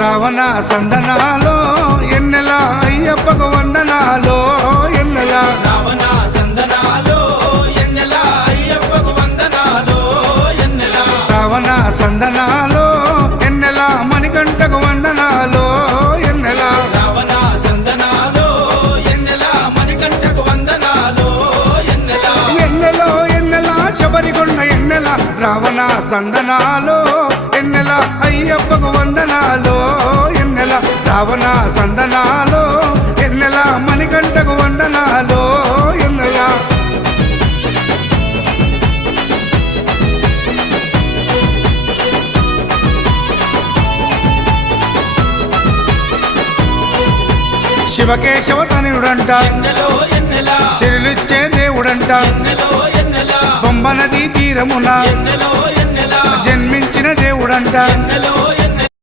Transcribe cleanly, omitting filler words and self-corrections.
రావణ సందనాలో ఎన్నెల అయ్యప్పకు వందనాలో ఎన్నెల రావణ సందనాలో ఎన్నెల అయ్యప్పకు వందనాలో ఎన్నెల రావణ సందనాలో ఎన్నెల మణికంఠకు వందనాలో ఎన్నెల రావణ సందనాలో ఎన్నెల మణికంఠకు వందనాలో ఎన్నెల ఎన్నెలో ఎన్నెల శబరికొండ ఎన్నెల రావణ సందనాలో ఎన్నెల అయ్యప్పకు వందనాలో ఎన్నెల రావణ సందనాలో ఎన్నెల మణికంఠకు వందనాలో ఎన్నెల శివకేశవ తనయుడంట ఎన్నెలో ఎన్నెల శిరులిచ్చే దేవుడంట ఎన్నెలో ఎన్నెల బొంబ నదీ తీరమున ఎన్నెలో ఎన్నెల జన్మించిన దేవుడంట ఎన్నెలో ఎన్నెల